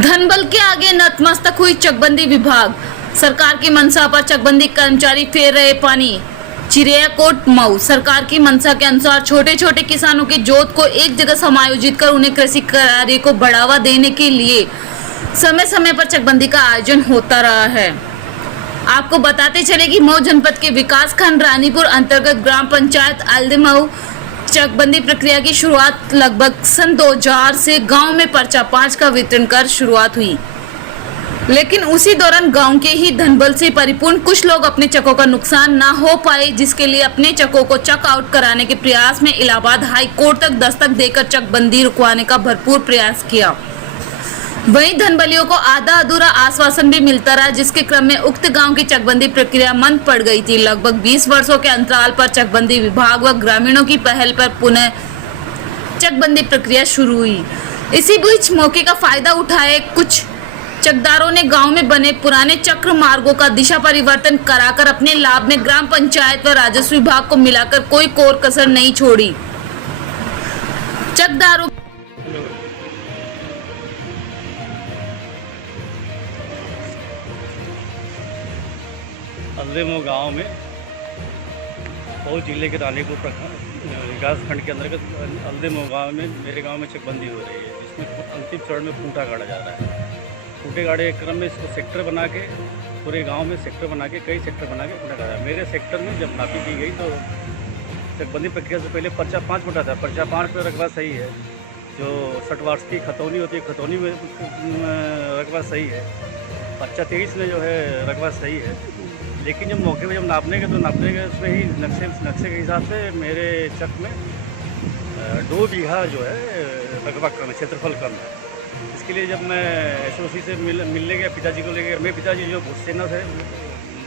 धनबल के आगे नतमस्तक हुई चकबंदी विभाग। सरकार की मंशा पर चकबंदी कर्मचारी फेर रहे पानी। चिड़ियाकोट मऊ। सरकार की मंशा के अनुसार छोटे छोटे किसानों की जोत को एक जगह समायोजित कर उन्हें कृषि कार्य को बढ़ावा देने के लिए समय समय पर चकबंदी का आयोजन होता रहा है। आपको बताते चले कि मऊ जनपद के विकास खंड रानीपुर अंतर्गत ग्राम पंचायत आलदे मऊ चकबंदी प्रक्रिया की शुरुआत लगभग सन 2000 से गांव में पर्चा 5 का वितरण कर शुरुआत हुई। लेकिन उसी दौरान गांव के ही धनबल से परिपूर्ण कुछ लोग अपने चकों का नुकसान ना हो पाए, जिसके लिए अपने चकों को चक आउट कराने के प्रयास में इलाहाबाद हाई कोर्ट तक दस्तक देकर चकबंदी रुकवाने का भरपूर प्रयास किया। वहीं धनबलियों को आधा अधूरा आश्वासन भी मिलता रहा, जिसके क्रम में उक्त गांव की चकबंदी प्रक्रिया मंद पड़ गई थी। लगभग 20 वर्षों के अंतराल पर चकबंदी विभाग व ग्रामीणों की पहल पर पुनः चकबंदी प्रक्रिया शुरू हुई। इसी बीच मौके का फायदा उठाए कुछ चकदारों ने गांव में बने पुराने चक्र मार्गों का दिशा परिवर्तन कराकर अपने लाभ में ग्राम पंचायत व राजस्व विभाग को मिलाकर कोई कोर कसर नहीं छोड़ी। चकदारों आलदे मऊ गाँव में मऊ जिले के रानीपुर विकास खंड के अंतर्गत आलदे मऊ गाँव में मेरे गांव में चकबंदी हो रही है, जिसमें अंतिम चरण में खूंटा गाड़ा जा रहा है। खूंटे गाड़े के क्रम में इसको सेक्टर बना के पूरे गांव में सेक्टर बना के कई सेक्टर बना के खूंटा गाड़ा। मेरे सेक्टर में जब नापी की गई तो चकबंदी प्रक्रिया से पहले पर्चा 5 फुटा था। पर्चा 5 पर रकबा सही है। जो 60 वार्ष की खतौनी होती है, खतौनी में रकबा सही है। पर्चा 23 में जो है रकबा सही है। लेकिन जब मौके पे जब नापने के तो नापने के उसमें ही नक्शे के हिसाब से मेरे चक में 2 बीघा जो है रकबा कम है, क्षेत्रफल कम है। इसके लिए जब मैं एसओसी से मिलने गया पिताजी को लेकर, मेरे पिताजी जो भूसेना थे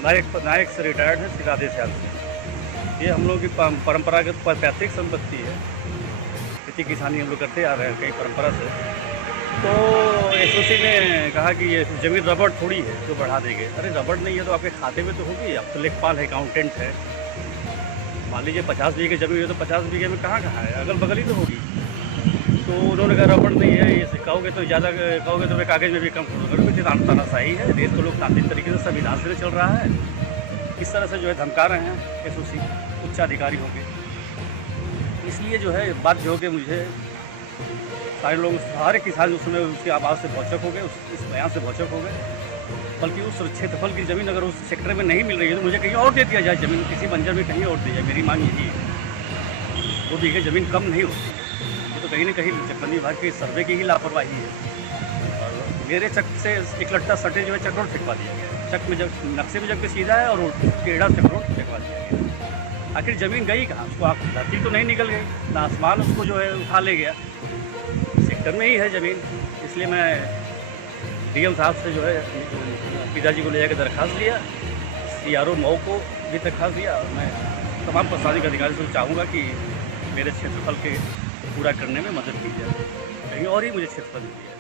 नायक से रिटायर्ड हैं सिरादे साल से। ये हम लोगों की परंपरागत पैतृक संपत्ति है। खेती किसानी हम लोग करते आ रहे हैं कई परंपरा से। तो एसओसी ने कहा कि ये ज़मीन रबड़ थोड़ी है जो बढ़ा देंगे। अरे रबड़ नहीं है तो आपके खाते में तो होगी। आप तो लेखपाल है, अकाउंटेंट है। मान लीजिए 50 बीघे जमीन है तो 50 बीघे में कहाँ है, अगल बगल ही तो होगी। तो उन्होंने कहा रबड़ नहीं है, ये कहोगे तो ज़्यादा कहोगे तो मैं कागज़ में भी कम करोगे। तानाशाही है, देश को लोग तांत्रिक तरीके से संविधान से चल रहा है। इस तरह से जो है धमका रहे हैं एसओसी उच्च अधिकारी होंगे। इसलिए जो है बाध्य हो गए मुझे सारे लोग, सारे किसान उसमें उसकी आवाज़ से भौचक हो गए, उस बयान से भौचक हो गए। बल्कि उस क्षेत्रफल की ज़मीन अगर उस सेक्टर में नहीं मिल रही है तो मुझे कहीं और दे दिया जाए ज़मीन, किसी बंजर में कहीं और दी जाए। मेरी मांग यही है। 2 बीघे ज़मीन कम नहीं होती। ये तो कहीं ना कहीं चकबंदी विभाग के सर्वे की ही लापरवाही है। और मेरे चक से एक लट्टा सटे जो है चक्रोट फेंकवा दिया गया। चक में जब नक्शे में जबकि सीधा है और टेढ़ा चक्रोट फेंकवा दिया गया। आखिर ज़मीन गई कहाँ? उसको धरती तो नहीं निकल गई, ना आसमान उसको जो है उठा ले गया, सेक्टर में ही है ज़मीन। इसलिए मैं डीएम साहब से जो है पिताजी को ले जाकर दरख्वास्त दिया, सीआरओ मऊ को भी दरख्वास्त दिया। और मैं तमाम प्रशासनिक अधिकारी से चाहूँगा कि मेरे क्षेत्रफल के पूरा करने में मदद की जाए, कहीं और ही मुझे क्षेत्रफल मिले।